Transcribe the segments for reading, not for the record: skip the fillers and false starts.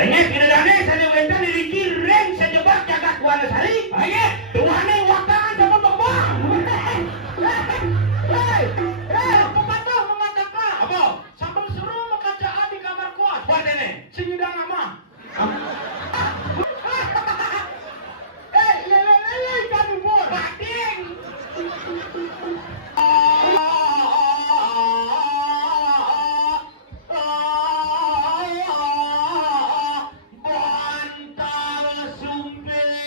Ingat kinadane sa niwenta ni Ricky Ren sa jebak jagat kuala sari. Ingat Tuhan yang wakaan sama bang. Hei, pembantu mengatakan. Apa? Sampai suruh makacaan di kamar kuat. Buat ini, senyidang ama. Lele, ikan umur. Bating. Bantal sumping.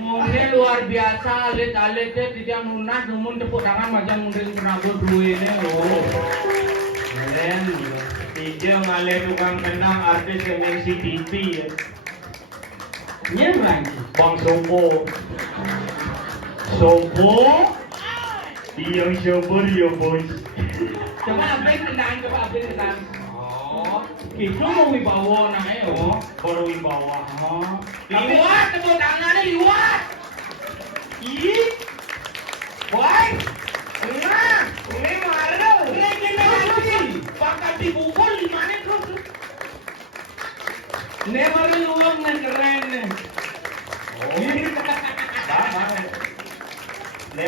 Ngomongnya luar biasa, alit-alitnya tidak lunas, namun tepuk tangan macam mungkin penabur duitnya loh. Keren, tidak malah tukang kenang artis yang CTV ya. Nyerang, Bang Sopo. Sopo, yang sabar ya bos. Coba apa yang tenang, coba apa yang tenang. Oh, itu mau wibawa namanya oh, baru wibawa. Oh, liwat tepuk tangannya liwat. Ih, boy, enggak, ini marah, ini kena lagi. Bakal dibukul di mana terus? Ini marah luang yang keren nih. Oh, ini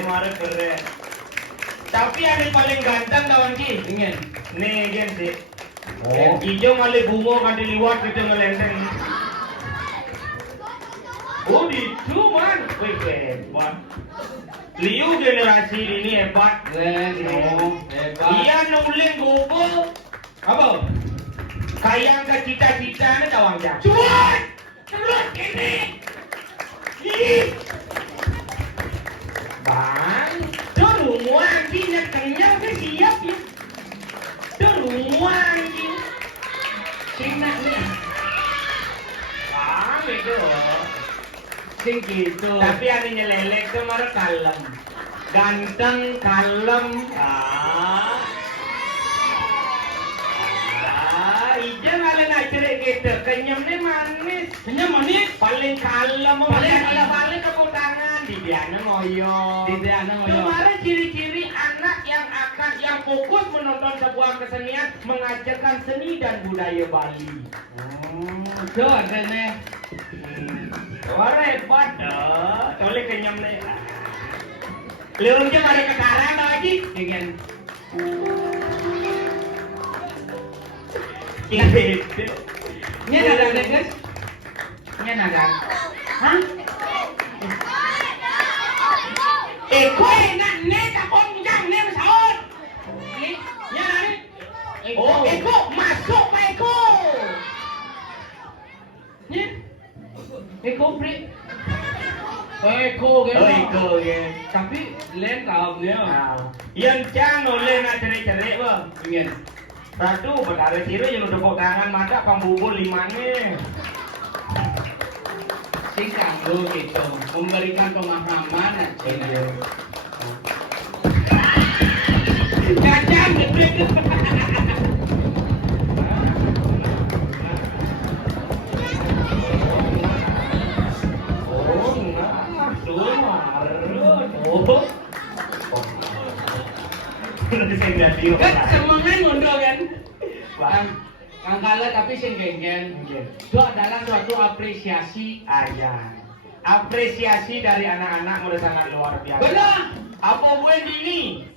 marah keren. Tapi yang paling ganteng kawan ki, ingin, nih kan sih. Oh, hijau malah bungo kan diliwat gitu ngelenteng. Oh, itu man, wih hebat. Liu generasi ini hebat. Oh, hebat. Iya nuling gogo. Apa? Kayang ke cita-citanya tawangnya. Cuman, terus ini. Ih. Bang, itu rumah anjing yang itu. Sing gitu. Tapi aninya lelek tuh marah kalem. Ganteng, kalem. Ija ngalen aja gitu. Kenyamnya manis. Kenyam manis. Paling kalem. Paling tepuk tangan. Didiana ngoyo. Kemarin ciri-ciri anak yang fokus menonton sebuah kesenian mengajarkan seni dan budaya Bali. Itu ada nih. Wah repot dah. Toleh kenyam nih. Leungnya ada kekaran tau aja. Dengan nya ada nih guys. Nya ada. Hah? Kowe nak nek takon jang nek masaud. Nih, nya ada nih. Eko masuk Pak Eko. Nya. Eko pri. Eko gitu. Eko ya. Tapi len tau dia. Yang jang oleh nak cerik-cerik bang. Ingin. Ratu bedare siru yang udah tepuk tangan mata pambubur limane. Sing kanggo gitu, memberikan pemahaman aja. Cacang gede. Kan semuanya ngondo kan. Kang kalah tapi sing genggen. Itu adalah suatu apresiasi. Apresiasi dari anak-anak mulai sangat luar biasa. Benar. Apa buat ini?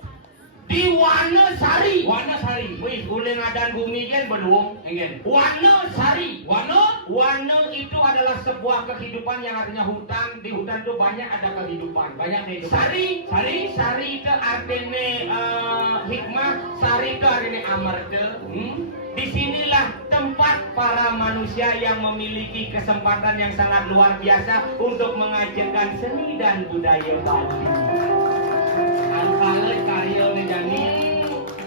Di Wanasari. Wanasari. Wih, uleng adan bumi kan belum. Engen. Wanasari. Wano. Wana itu adalah sebuah kehidupan yang artinya hutan. Di hutan itu banyak ada kehidupan. Banyak kehidupan. Sari itu artinya hikmah. Sari itu artinya amarga. Disinilah tempat para manusia yang memiliki kesempatan yang sangat luar biasa untuk mengajarkan seni dan budaya Bali. Angkale karya nejani.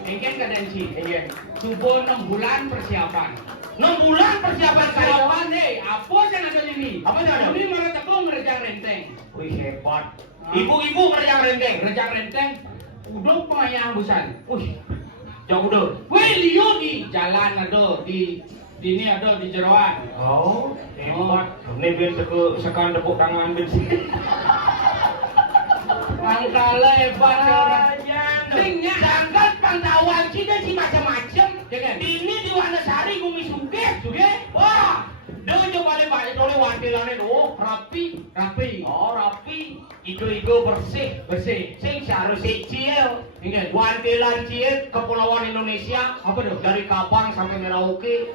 Engen kadensi. Engen. Subuh 6 bulan persiapan. 6 bulan persiapan karya. Persiapan apa yang ada ini? Apa yang ada? Ini mana tepung ngerjang renteng. Wih hebat. Ibu-ibu kerjaan renteng. Ngerjang renteng. Udah pengayang busan. Wih. Jauh udah. Wih liu di jalan ada di ini ada di jeroan. Oh, hebat. Ini ben sekan tepuk tangan ben. Angkala hebat orang. Singnya angkat pantauan kita si macam-macam. Ini di Wanasari Bumi Sugih. Wah, dia coba balik oleh wantilannya tuh rapi. Oh rapi. Ijo bersih. Sing seharusnya ciel. Ingat, wantilan ciel kepulauan Indonesia. Apa tuh? Dari Kabang sampai Merauke.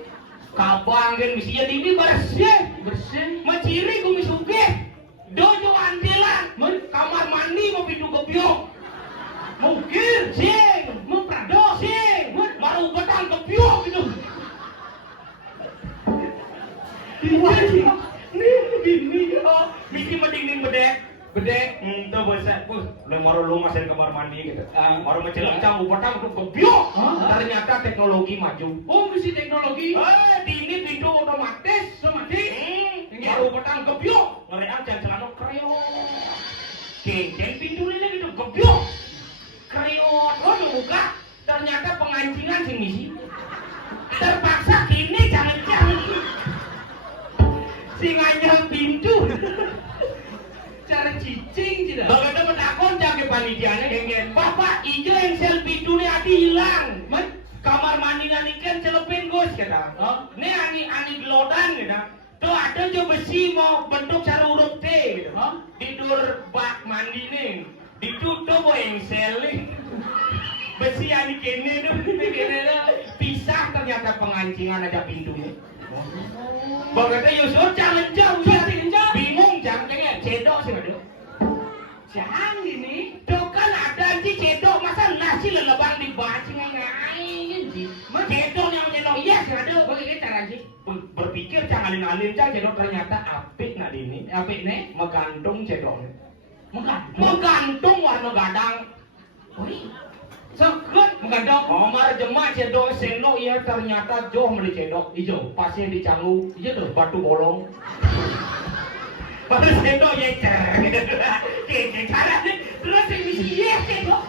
Kabang kan misinya ini bersih. Maciri Bumi Sugih. Dojo wantilan. Kamar mandi mau pintu kepiok. Mungkin sing, memprado sing, baru betang kepiok itu. Ini ya, misi mending bedek, itu besar, udah maru lu masih kamar mandi gitu. Maru mencelang canggu betang itu kepiok. Ternyata teknologi maju. Oh, misi teknologi. Ini pintu otomatis. Baru betang kepiok, ngeriak jangan kreo. Kengkeng pintu ini gitu kepiok. Kriot, buka. Ternyata pengancingan sih misi. Terpaksa gini jangan singanya pintu. Cara cicing tidak. Bagaimana menakon jangan panitianya genggen. Bapak ijo yang sel pintu ini adi hilang. Kamar mandi ini kan celepin gos kita. Ini ani gelodan gitu. Tuh ada jo besi mau bentuk cara huruf T gitu. Tidur bak mandi nih. Ditutup yang seling besi yang kene tuh pisah ternyata pengancingan ada pintunya. Bagaimana Yusuf jangan jauh bingung jangan cedok sih aduh. Jangan ini kan ada sih cedok masa nasi lelebang dibacing ngain sih. Cedok yang nyelok iya sih aduh. Bagaimana cara sih? Berpikir jangan alin cedok ternyata apik nah ini. Apik nih menggantung cedoknya. Menggantung warna gadang. Sekut menggantung. Omar jemaah cedok seno ya ternyata joh meli cedok hijau. Pasnya dicanggu. Iya tuh batu bolong. baru sendok ya kayak cara nih terus ini sih ya sendok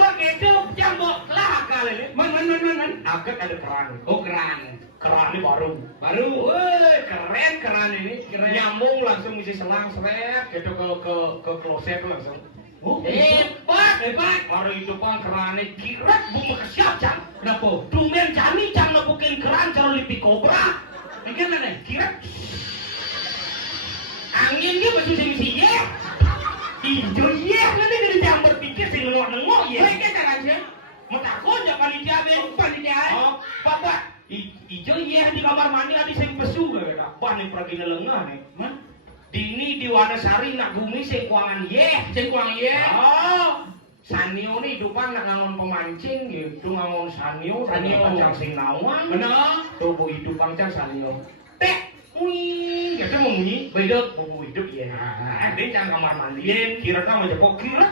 begitu jambok lah kali ini man agak ada keran keran ini baru woi keren ini nyambung langsung isi selang seret gitu ke kloset langsung hebat baru itu pan kerannya kira buka kesiap jam kenapa tumben jami jam ngebukin keran cara lipi kobra mungkin mana kira anginnya masih sini ya hijau ya nanti dari jam berpikir sih nengok ya mereka jangan sih mau takut ya panitia oh bapak hijau ya di kamar mandi ada sing pesu gak kata bah nih pergi lengah nih Dini di Wanasari nak bumi sing kuangan oh Sanio nih depan nak ngangon pemancing gitu ngangon Sanio pancang sing nawang bener tubuh hidup pancang Sanio wih gitu mau bunyi hidup ya ada yang kamar mandiin kira kamu jepok kira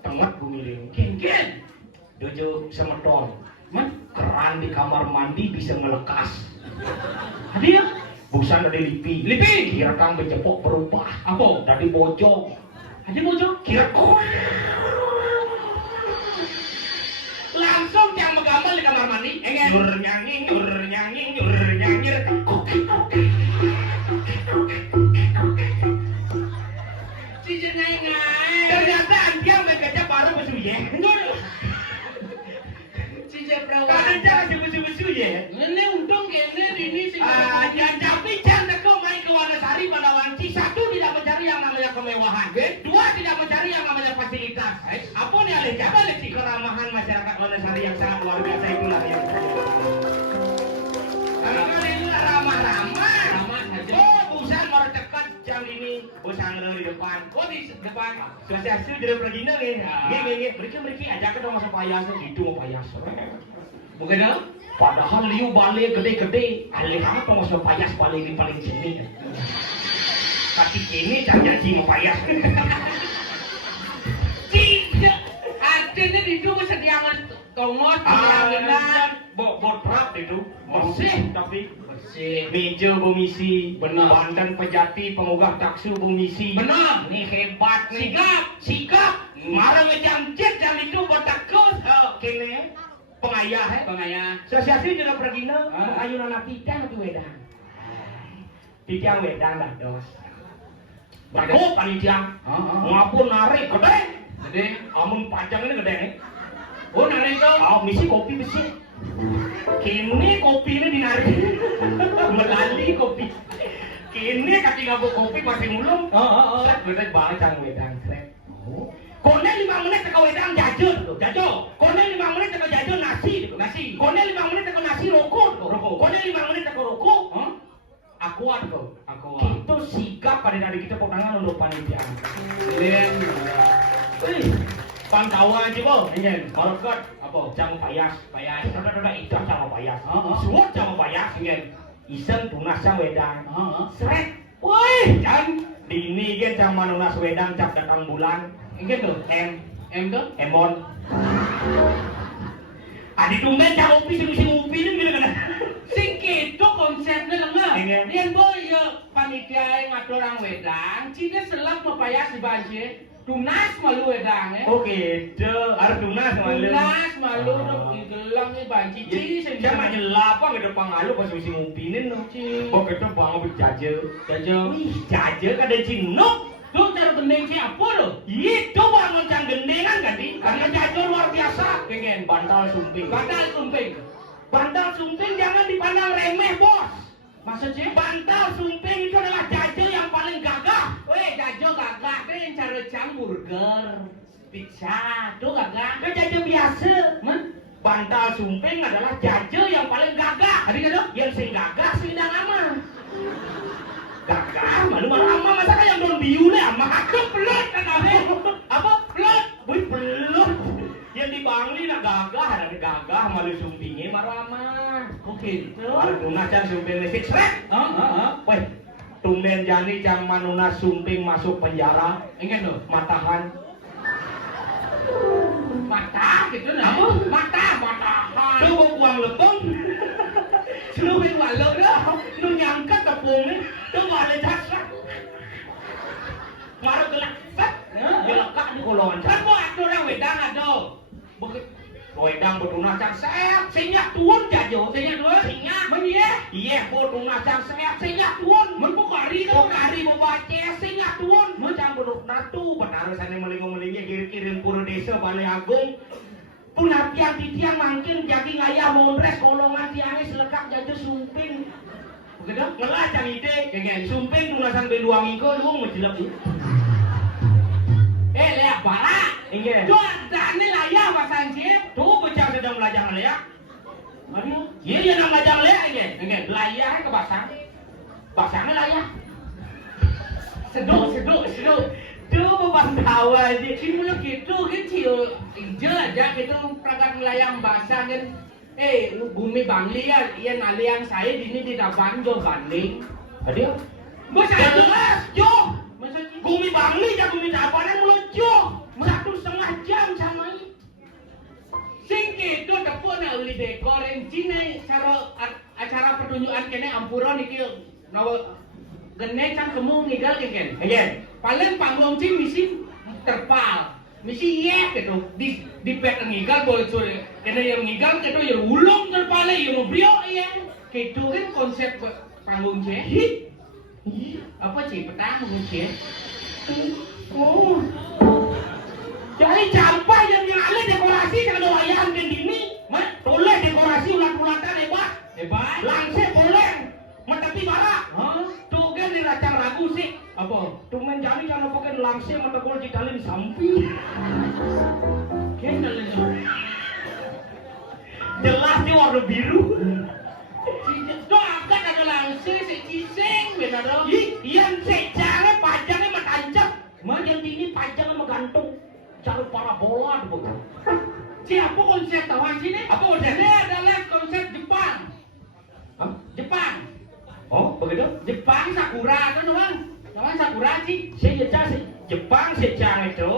temat bumi ling kin dojo semedon keran di kamar mandi bisa ngelekas hadiah busan dari lipi kira kang bercepok berubah apa dari bojong kira langsung yang megambal di kamar mandi nyur nyanyi si jenai ternyata dia megajah baru besu ya si jepra kadang jangan besu ya ini untung ini sih jangan tapi jangan kau main ke Wanasari pada wanci satu tidak mencari yang namanya kemewahan dua tidak mencari yang namanya fasilitas apa nih alih coba lihat keramahan masyarakat Wanasari yang sangat luar biasa itulah yang karena itu ramah oh busan mau dekat jam ini busan di depan di depan sosiasi jadi pergi nih mereka ajak dong masuk payasan gitu mau payasan bukan dong padahal liu balik gede alih apa masuk payas paling seni tapi ini janji mau payas tidak ada di itu sediakan tongos botrap itu bersih tapi meja bomisi benar bandan pejati pengugah taksu bomisi benar nih hebat nih sikap marah macam jet jam itu botakus kene pengayah sosiasi juga pergi ayunan anak pitang atau wedang pitang wedang lah dos bagus panitia ngapun narik gede amun panjang ini gede nih oh narik tuh misi kopi besi kini kopi ini dinarik melali kopi kini kaki ngabuk kopi masih mulung gede banget cang wedang kone 5 menit teka wedang jajan kone 5 menit teka jajan nasi kone 5 menit teka nasi rokok kone 5 menit teka rokok akuat kok itu sikap pada dari kita potangan untuk panitia pantauan aja bo market apa jam payas ada itu sama payas suat sama payas iseng tunas sama wedang seret woi kan dini kan sama nunas wedang cap datang bulan tuh M tuh Emon adi tumben cak upi sing upi ini gila kan sing gitu konsepnya lengah yang boy ya panitia yang ngatur orang wedang cina selap mepayas di banjir tunas malu wedang oh gitu harus tunas malu di gelang nih banjir cini sama nyelapa ke depan ngalu pas sing upinin oh gitu bang berjajel wih jajel ada cinuk lu cara gendeng siapa lo? Itu bangun can gendengan kan di? Karena jajur luar biasa. Pengen bantal sumping jangan dipandang remeh bos. Maksudnya? Bantal sumping itu adalah jajur yang paling gagah. Weh jajur gagah. Itu yang cara burger, pizza, itu gagah. Itu jajur biasa. Bantal sumping adalah jajur yang paling gagah. Tadi kan yang sing gagah sidang aman. Gagah, malu marama masa kayak don biule ama aku pelut kan apa pelut yang di Bangli nak gagah malu sumpingnya marama oke itu baru tunasan sumping listrik seret weh tumben jani jang manuna sumping masuk penjara ingin lo matahan mata gitu apa matahan coba uang lebong Lu main walau dah, lu nyam Sinyak tuun jajo. Sinyak tuun. Sinyak. Menye. Iya, bodoh nasang sehat. Sinyak tuun. Menpukari kan. Pukari membaca. Sinyak tuun. Macam bodoh natu. Benar sana melingong-melingnya kirim-kirim pura desa Balai Agung. Punah tiang mangkin jadi ngayah mondres kolongan tiangnya selekap jajo sumping. Begitu? Ngelah cang ide. Kayak sumping tunasan beluang iko lu menjelap itu. Leak bara. Inge. Tuan dani layah pasang sih. Tuh bocah sedang belajar leak. Aduh. Iya nak belajar leak inge. Layah ke basang. Basangnya layah. Seduk. Tuh pantau aja. Cuma gitu kecil. Inje aja gitu perangkat melayang basang kan. Bumi Bangli ya, iya naliang saya di ini tidak banjo banding. Aduh. Masa jelas, Jo. Bumi Bangli ya bumi Tabanan melonjok 1,5 jam sama ini. Sing itu dapur na uli dekor yang Cina acara pertunjukan kene ampuran iki nawa gene can kemu ngigal ken. Paling panggung cing misi terpal. Misi iya gitu di pet ngigal boleh sore kena yang ngigal gitu yang ulung terpale yang brio iya gitu kan konsep panggung ceh apa sih petang panggung ceh jadi campak yang ada dekorasi kalau ayam dan ini boleh dekorasi ulat-ulatan hebat langsung boleh tapi barak tuh kan diracang ragu sih apa tuh menjadi kalau pakai langsung mata gol ditalin samping jelas dia warna biru itu akan ada langsung si ciseng benar dong yang sejarah panjangnya matancap yang ini panjangnya menggantung jalur parabola tuh siapa konsep tawan sini apa konsepnya adalah konsep Jepang oh begitu Jepang Sakura kan bang namanya Sakura sih Jepang sejang itu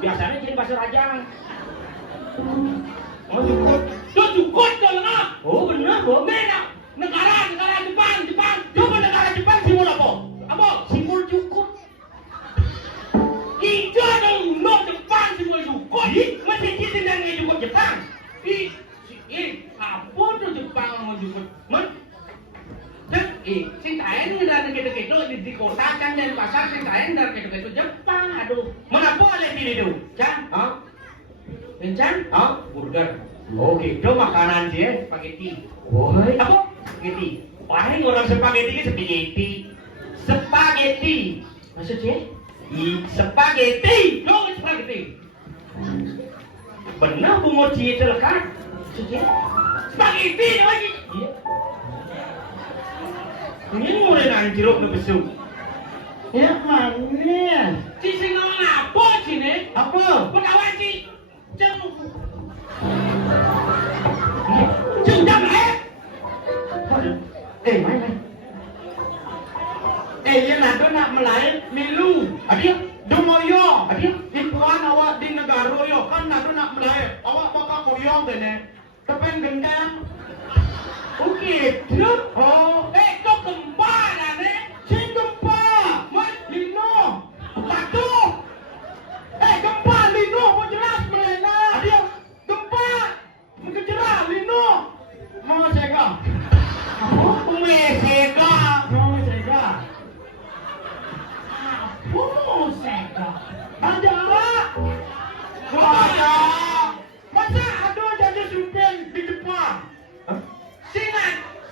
biasanya jadi bahasa rajang oh jukut kalau nggak oh benar beda negara Jepang coba negara Jepang simbol apa simbol jukut hijau dong no Jepang simbol jukut masih kita dengan jukut Jepang apa tuh Jepang mau jukut sing taen dari gitu di kota kan dan pasar sing taen dari gitu Jepang aduh mana boleh ini tuh Chan Chan burger oke itu makanan dia spaghetti apa spaghetti paling orang spaghetti maksudnya spaghetti benar bu mochi itu lekat maksudnya spaghetti lagi ini mulai nanjirok ke besuk ya mana cici ngomong apa sini apa penawan ci jam main ya nak nak melayan milu adia dumoyo adia di puan awak di negara yo kan nak melayan awak bakal koyong dene tepen gendang oke truk kok gempa nane sing gempa mas lino batu gempa lino mau jelas melena adia gempa mau jelas lino mau sega masa aduh jadi supeng di depan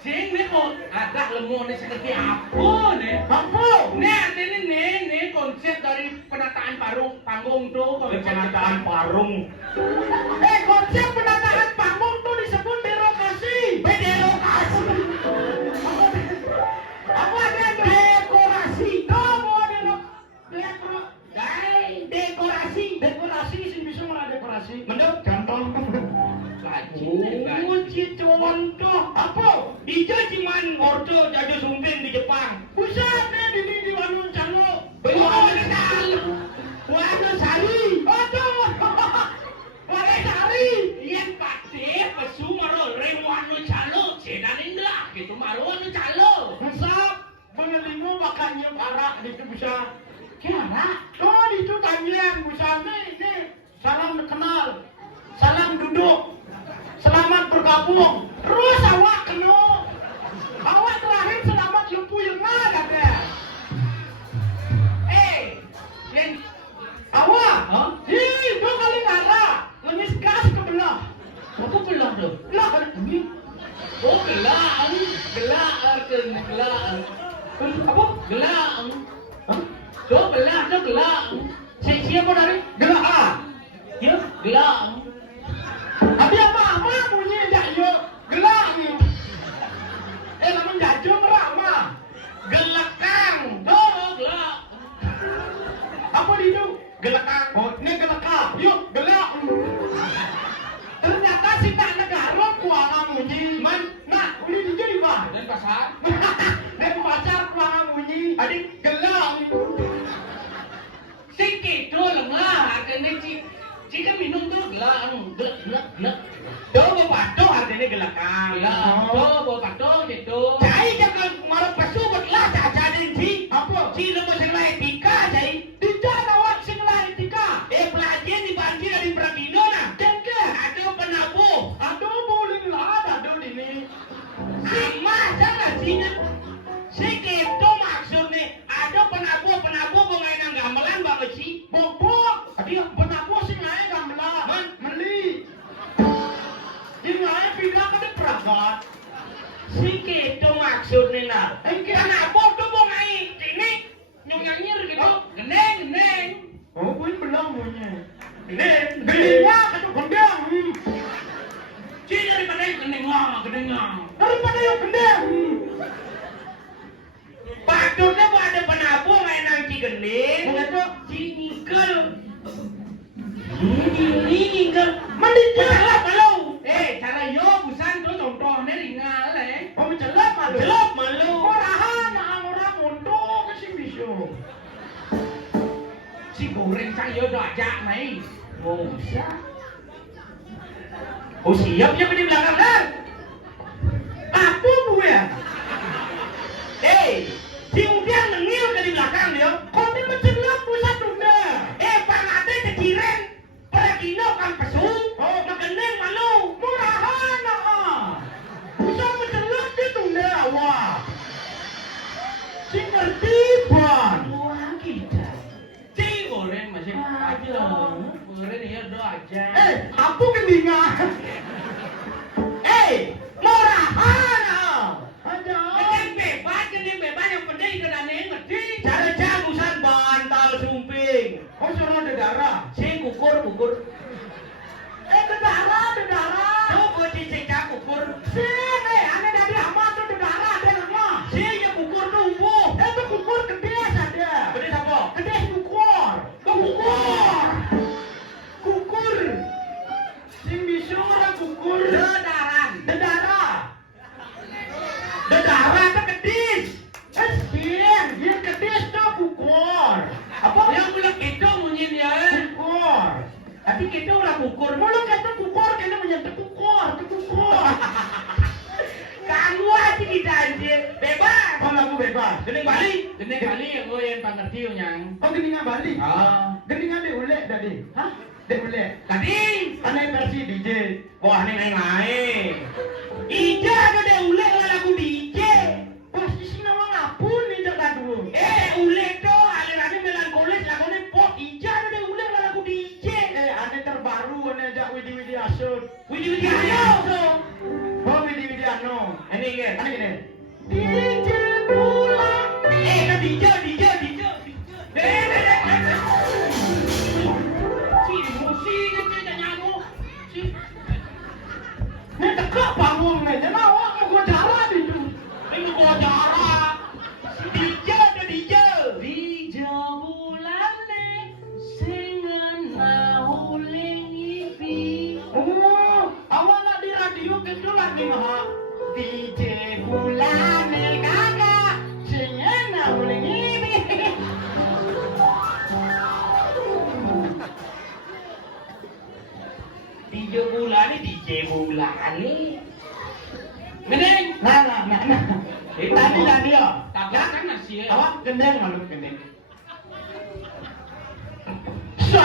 sing nih kok agak lemah nih seperti apa nih ini konsep dari penataan panggung tuh penataan parung konsep penataan panggung tuh disebut derokasi apa ada dekorasi dekorasi sih bisa malah dekorasi mendok gantong contoh apa ijo cuman ordo jago sumping di Jepang pusat di Wanu Calo Wanu Sari Wanu Sari yang pasti pesu maro Wanu Calo sedan indah gitu maro Wanu Calo besar mengelingo makanya arak di itu bisa kira itu tangian busanya ini salam kenal salam duduk selamat berkah gabung. Terus awak kena. Awak terakhir selamat lempu yang mana deh? Len. Awak? Hah? Itu kali ngara. Lemis gas ke belah. Apa belah tu? Belah kan ini. Oh, gelang. Gelang ke gelang. Apa? Gelang. Hah? Tu belah, tu gelang. Siapa dari? Gelah A. Ya, gelang. Abi apa bunyi dak yo gelang. Lamun jajung gerak mah. Gelakang. Oh, gelang. Apa di itu? Gelakang. Oh, ini gelakang. Yuk, gelak. Ternyata si tak negara kuangan bunyi. Man, nak, uli di jadi mah. Dan pasar. Dan pacar kuangan bunyi. Adik gelang. Sikit tu lah. Kena jika minum tu gelang. Gelak. Do bapak artinya gelakang. Gelang. Tu bawa tu itu. Jai jangan marah pasu berlah tak ada si. Apa? Si lepas sekolah etika jai. Tidak awak sekolah etika. Pelajar di banjir dari Pradino nah. Jengke. Ada penabuh. Ada boleh lah ada di ni. Si masa lah sini. Si itu maksudnya ada penabuh pengain gamelan banget sih. Bobo. Adik penabuh si ngain gamelan. Man meli. Dia ngain pindah ke Pragat. Si itu maksudnya nah. Penabuh tu pengain sini. Nyanyir gitu. Geneng. Oh, pun belum punya. Genengnya kata gendeng. Cik daripada geneng. Daripada yang gendeng. Patutnya buat ada penabuh mainan Cigending. Begitu? Cinikel. Cinikel. Mandi celap malu. Cara yo busan tu contohnya ringan lah. Oh, celap malu. Celap malu. Orahan orang mundur ke si bisu. Si goreng sang yo dah ajak mai. Oh, siap. Oh, siap ya di belakang kan? Apa buaya? Si Udian nengil ke di belakang dia. Kau ni mencelap pusat tunda. Panade keciren. Perakino kan pesu. Oh, makeneng malu. Murahan bisa mencelap di tunda awak. Si ngerti ban. Wah kita. Si goreng masih aja. Goreng dia dah ajak. Aku kendingan. Murahan. Ada. Geneng bebas yang penting kena ngerti. Cara cabusan bantal sumping. Oh, suruh ada darah. Si kukur. Darah. Tuh, gue cicik kukur. Si, aneh dari amat tuh darah ada lama. Si, ya kukur tumbuh. Itu kukur kedes ada. Kedes apa? Kedes kukur. Kukur. Si bisu ada kukur. Darah. Darah itu kedis. Dia kedis tuh kukur. Apa? Yang bilang itu mungkin ya. Kukur. Tapi kita orang kukur. Mulut kata kukur, kena menyentuh kukur. Kamu aja kita aja. Bebas. Kalau aku bebas. Gening Bali. Geneng kali yang gue yang tak ngerti yang. Oh, geningan Bali. Geningan deh ulek tadi. Hah? Deh ulek. Tadi. Aneh versi DJ. Wah, aneh lain. Ija ada deh ulek lagu DJ. Wah, sisi nama ngapun nih dah dulu. Ulek tuh alirannya melankolis lagunya pop. Ija ada deh ulek lagu DJ. Aneh terbaru aneh ajak Widi Asud. Widi Ano. Oh, Widi Ano. Ini kan? Aneh gini. DJ pulang. Kan DJ. Si musik itu tak nyanyi. Si. Ini tegak bangun nih. Jangan awak mau gua darah di itu. Ini gua darah. DJ. Di bulan le singan nauling ipi. Oh, awak nak di radio kecuali nih mah. DJ bulan kakak. Singen boleh ini. DJ bulan nih. Geneng. Nah. Tadi dia. Tabrak kan nasi. Awak gendeng malu gendeng. Tuh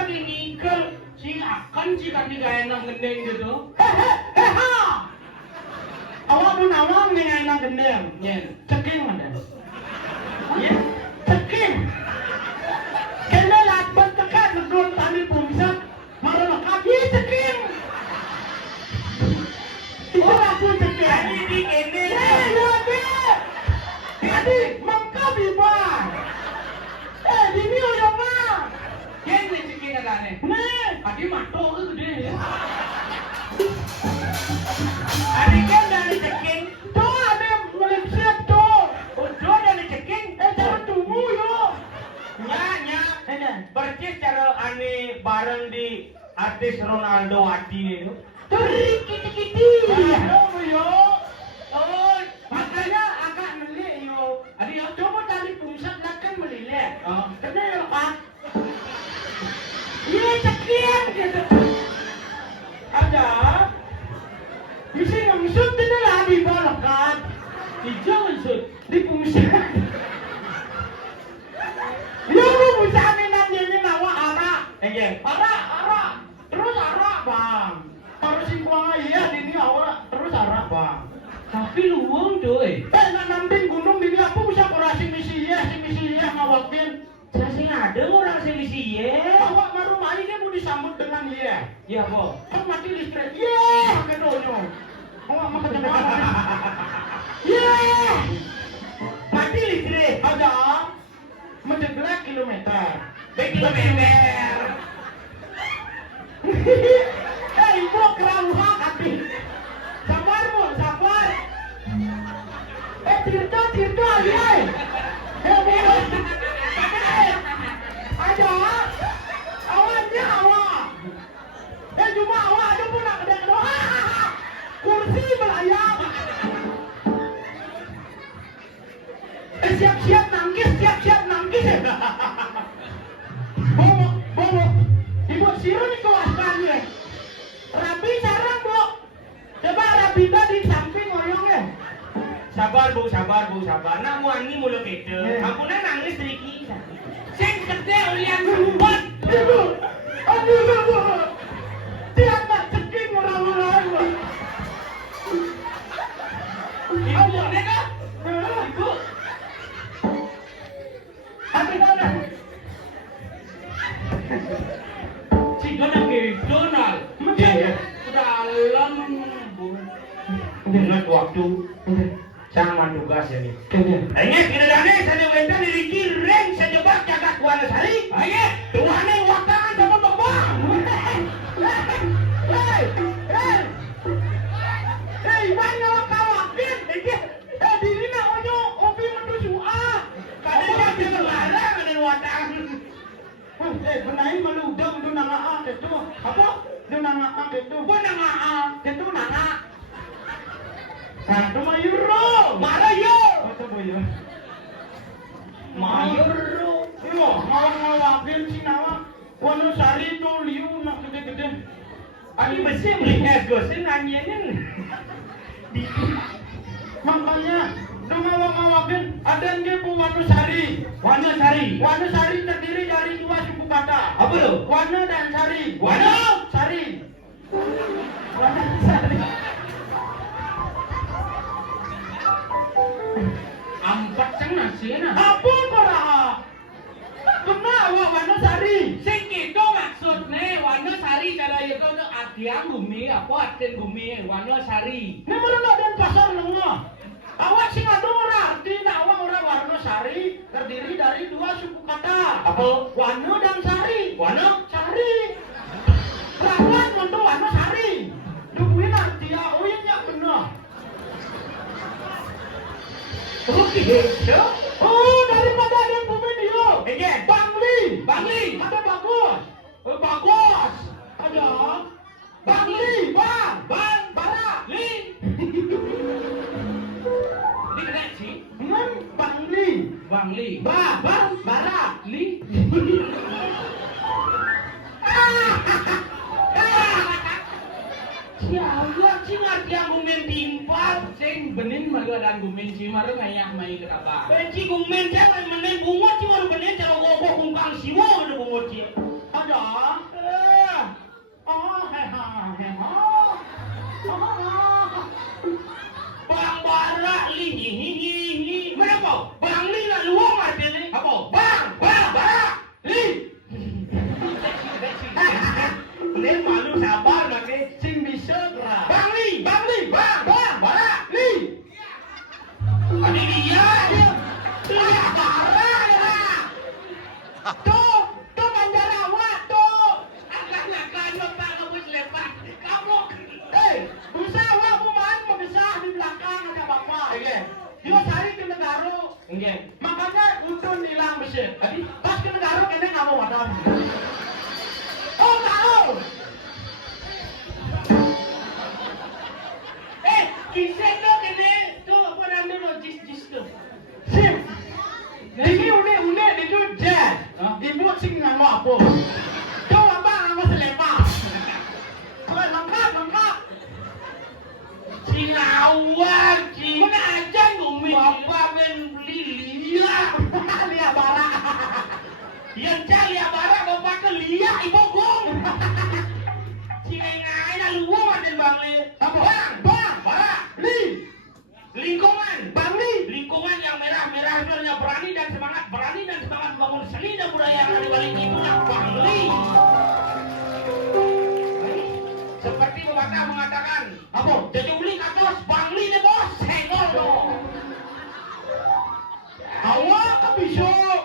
lagi nikel sing akan sih kan digaya nang gendeng gitu. Hehehe. Awak pun awak nih nang gendeng. Nyen. Ceking mana? Ya, ceking. Kena lakban tekan sedul tali pumsak. Marah kaki ceking. Itu aku ceking. Tadi di kene. Tadi mangkabi bang. Ini udah bang. Kene ceking ada nih. Nih, tadi mato ke gede ya. Adik kan dari ceking. Tuh ada mulai siap tuh. Udah dari ceking. Jangan tunggu yo. Nya. Percis cara aneh bareng di artis Ronaldo Ati itu. Teri kiti-kiti. Yo. Oh, makanya agak melik yo. Adik yo coba tali pumsak kan melilek. Kena yo Pak. Iya cekin gitu. Ada. Bisa maksud itu lah di bawah kan. Hijau maksud di pumsak. Yo pumsak ini nawa ara. Ara. Terus ara bang. Harus singkuang iya ini awak terus ara bang. Tapi luang doy. Namping gunung ini apa bisa kurasi misi ya ngawakin. Saya sih ada orang sih misi ya. Awak baru mari dia mau disambut dengan iya. Iya po. Kan mati listrik. Iya, kedonyo. Awak mau ketemu apa? Iya. Mati listrik. Ada. Menjeblak kilometer. Kilometer. Ibu kerawuhan hati. Sabar. Tirto ayai. Bos. Ada. Awaknya awak. Cuma awak ada pun nak kedua. Kursi belayar. Siap-siap nangkis. Bobo. Ibu siru ni kewaskannya. Rapi sarang, Bu. Coba rapi tadi samping oyongnya. Sabar bu. Nak muani mulu kita. Kamu nangis sedikit. Sing gede ulian buat. Ibu. Aduh. Tiap nak ceking orang-orang. Ibu boleh kah? Ibu. Hati mana? Si Donald. Dalam dengan waktu sama tugas ini. Ingat kita dane saja wenta diriki reng saja bak jaga kuana sari. Ingat Tuhan yang wakaan sama bang. Hey, mana wakawakin? Diri nak onyo opi mendusu ah. Kadang dia larang ada wataan. Benahi malu dong tu nama itu. Apa? Tu nama itu. Itu nama. Satu mayuro. Marayo. Apa boyo? Mayuro. Yo, ngawang-ngawangin si nama. Wano sari tu liu nak gede-gede. Ani besi melihat gosin anyenin. Makanya ngawang-ngawangin ada yang bu Wano Sari terdiri dari dua suku kata. Apa tu? Wano dan Sari. Sari. Ampat cengah sih na. Apa korang? Kenapa Wano Sari? Sing itu maksudnya Wano Sari cara itu artian bumi apa artian bumi Wano Sari. Ini mana nak dan pasar nengah? Awak sing ada arti awak orang Wano Sari terdiri dari dua suku kata. Apa? Wano dan Sari. Sari. Lawan untuk Wano Sari. Dukuin arti ya, oyenya benar. Oh, daripada ada yang pemain dia. Bangli. Ada bagus. Ada. Bangli, Bara, Li. Ini kena sih. Bangli. Bara, Li. Siapa sih ngerti yang gumen timpal? Sing benin malu dan gumen si maru kayak main kenapa? Benci gumen saya main bungut si maru benin cara gogok kungkang siwo ada bungut si. Ada. Ini malu sabar nanti. Sing bisa gerak. Bang Li. Bang Li, bang, Bara. Li. Ini dia. Iya, Bara ya. Tuh Banjarawat tuh. Akan Pak kamu selepas. Kamu. Bisa wah kumahan membesar di belakang ada bapak. Oke. Dia cari ke negara. Oke. Makanya udun hilang besar. Tadi pas ke negara kena nggak mau ada. Oh tahu. Kisah tuh kene. Tuh apa namanya jis tuh. Sip. Ini udah itu jet. Ibu sing nggak mau apa. Tuh apa nggak selepas. Lengkap. Sinawang, Mana aja ngomong. Bapak men beli liak. Lihat barang. Yang cari barang bapak ke liak ibu gong. Sinengai na luwang aden bang li. Bang, Bara. Li, Lingkungan. Bang Li. Lingkungan yang merah-merah itu hanya berani dan semangat membangun seni dan budaya yang ada di balik itulah Bang Li. Seperti pepatah mengatakan, Apa? jadi uli katos Bang Li deh bos, senggol dong. Awak kebisok.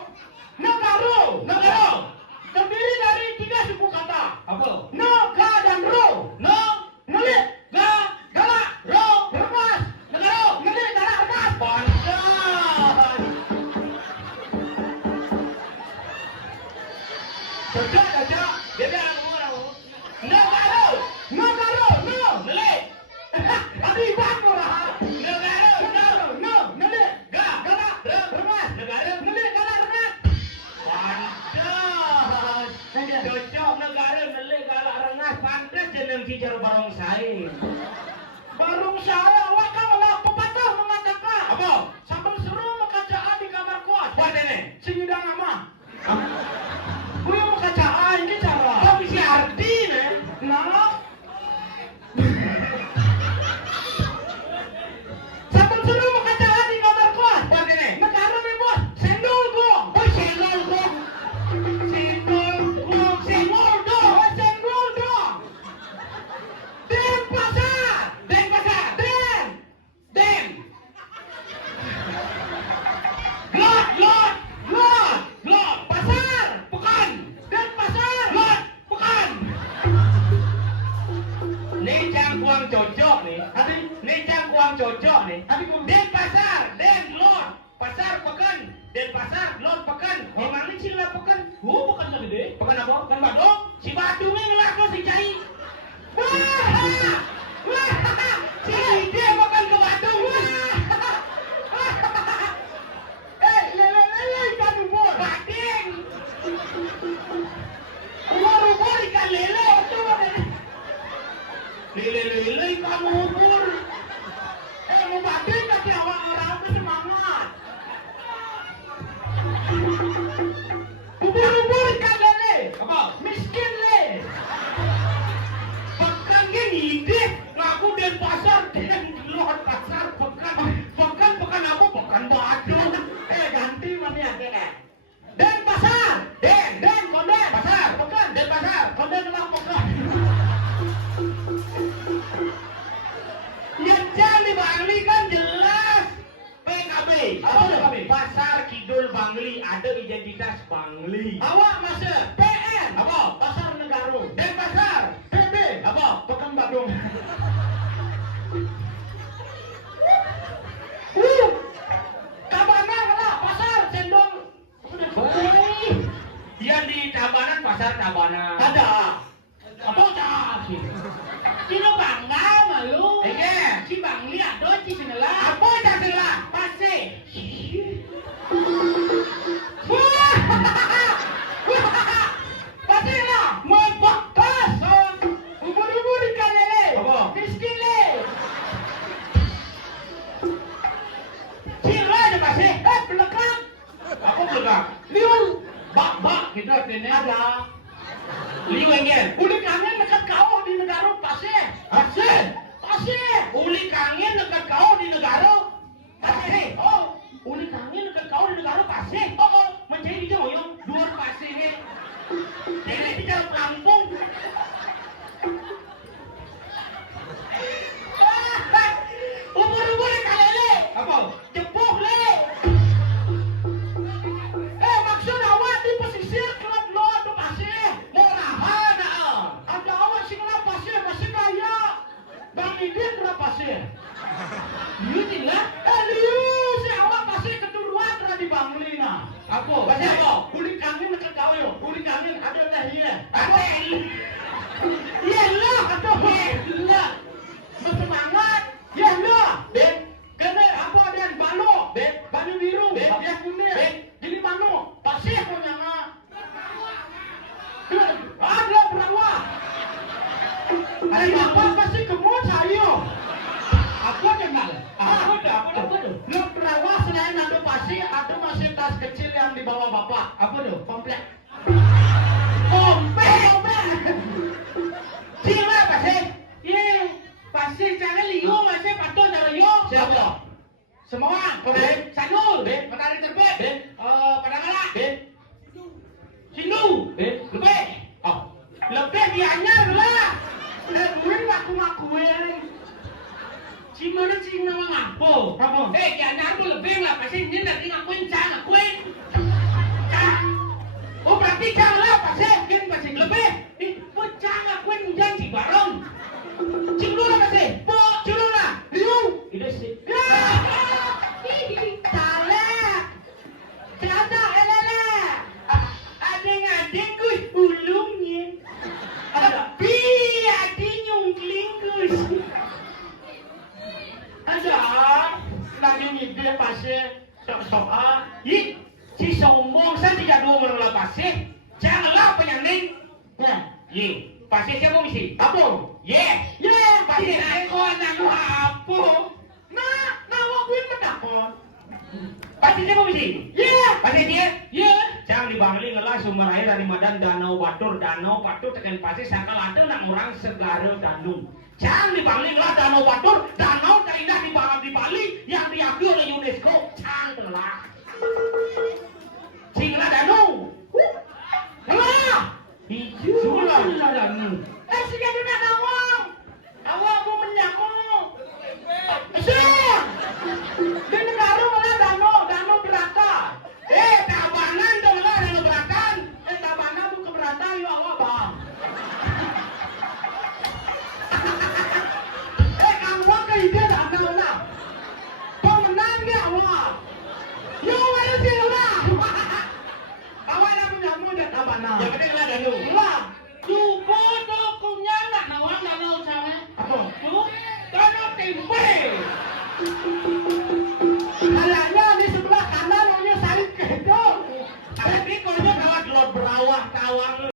Negara. Terdiri dari 3 suku kata. Apa? No, ga, dan ro. No, Ngelik, ga, galak, ro, remas. negara. Ngelik, galak, remas. Pantas. Sejak. Dia bilang apa? Negara. No. Ngelik. Adi bang lah. Negara. No. Ngelik, Ga, galak, remas. negara. Ngelik, galak, remas. Pantas. Cocok negara ngelik galak rengas pantas jeneng cicer barong sae. Barung saya, awak kan ada pepatah mengatakan. Apa? Sambil seru mekacaan di kamar kos. Buat ini. Sing hidang ama. Gue mau kacaan ini cara. Kok bisa arti nih? Nah. Sambil seru mekacaan di kamar kos. Buat ini. Negara nih bos, sendol gong. Oh senggol kok. Senggol dong. Oh, sendol dong. Den pasar. Den pasar. Den. Den. Lot. Lot. Pasar. Pekan. Den pasar. Lot. Pekan. Nih cangkuang cocok nih. Adi. Nih cangkuang cocok nih. Adi gue. Den pasar. Den lot. Pasar pekan. Den pasar. Lot pekan. Di mana sih lah pekan? Oh, bukan kali deh. Pekan apa? Pekan Badung. Si Badungnya ngelak lo si Cai. Wah. Si dia pekan ke Badung. Lele ikan ubur. Bading. Ubur ikan lele itu. Lele ikan ubur. Mau bading tapi awak orang itu semangat. Ubur ikan lele. Apa? Miskin le. Pekan dia ngidip. Ngaku den pasar. Den lot pasar. Pekan. Pekan apa? Pekan Badung. Ganti mana ya? Den pasar. Den konden. Pasar. Pekan. Den pasar. Konden lah pekan. Yang jadi Bangli kan jelas PKB. Apa PKB? Pasar Kidul Bangli ada identitas Bangli. Awak masuk PN. Apa? Pasar Negara. Den pasar. PB. Apa? Pekan Badung. Kabanan lah pasar cendol. Yang di Tabanan pasar Tabanan. Ada. Apa cah? Sino bangga malu. Iya. Si Bangli ada di sini lah. Apa cah selah? Pasti. Pasti lah. Mau bakas. Ubur-ubur ikan lele. Apa? Miskin le. Sila ada masih. Belakang. Aku belakang. Liul. Bak kita sini. Ada. Liu engen. Udah kangen dekat kau di negara pasti. Pasir. Pasti. Uli kangen dekat kau di negara. Pasti. Oh, uli kangen dekat kau di negara pasir. Oh, mencari di Jawa yang dua pasir ni. Jadi di dalam Lampung. pasir. Liu tinggal? Liu si awak pasir kedua telah di Bangli nah. Apa? Pasir apa? Uli kangen dekat kau yo. Uli kangen ada dah iya. Apa? Iya lah, aduh. Iya. Bersemangat. Iya lah. Ben, kena apa dia balo? Ben, baju biru. Ben, dia kuning. Ben, jadi mano? Pasir kau nyanga. Ada perawat. Ada apa pasti kemot saya. Aku kenal. Apa tuh? Lo perawat selain ada pasir, ada masih tas kecil yang dibawa bapak. Apa tuh? Komplek. Sila pasir. Ye, pasir jangan liu masih patut cara yo. Siapa? Semua. Ben, Sanul. Ben, Matahari Terbit. Ben, Padangala. Ben, Sindu. Ben, lebih. Oh, lebih dianyar lah. Gue ngaku-ngaku Cimana cing nama ngapo? Apa? Dianyar tuh lebih lah. Pasti ini nanti ngakuin cang, ngakuin. Oh, berarti cang lah pasti. Mungkin pasti lebih. Oh, cang ngakuin hujan si bareng. Cing lu lah pasti. Po, cing lu lah. Liu. Itu sih. Salah. Tiada elele. Adeng-adeng kuy ulungnya. Tapi adi nyungkling kuy. Ada lagi ngide pasir sok-sokan. Ih, si sombong saya tidak dua menolak pasir. Janganlah penyanyi. Nah, ye, pasir siapa misi? Apa? Ye, pasir ekor nang apa? Nah, nawa gue menakon. Pasir siapa misi? Ye, pasir dia? Ye. Jangan di Bangli ngelah sumber air dari Madan Danau Batur tekan pasir sakal ada nak orang segara danung. Jangan di Bangli ngelah Danau Batur, danau terindah di Bali yang diakui oleh UNESCO. Jangan telah. Singlah danau. Ngelah. Hijau lah danau. Singlah danau. Awak mau menyamuk.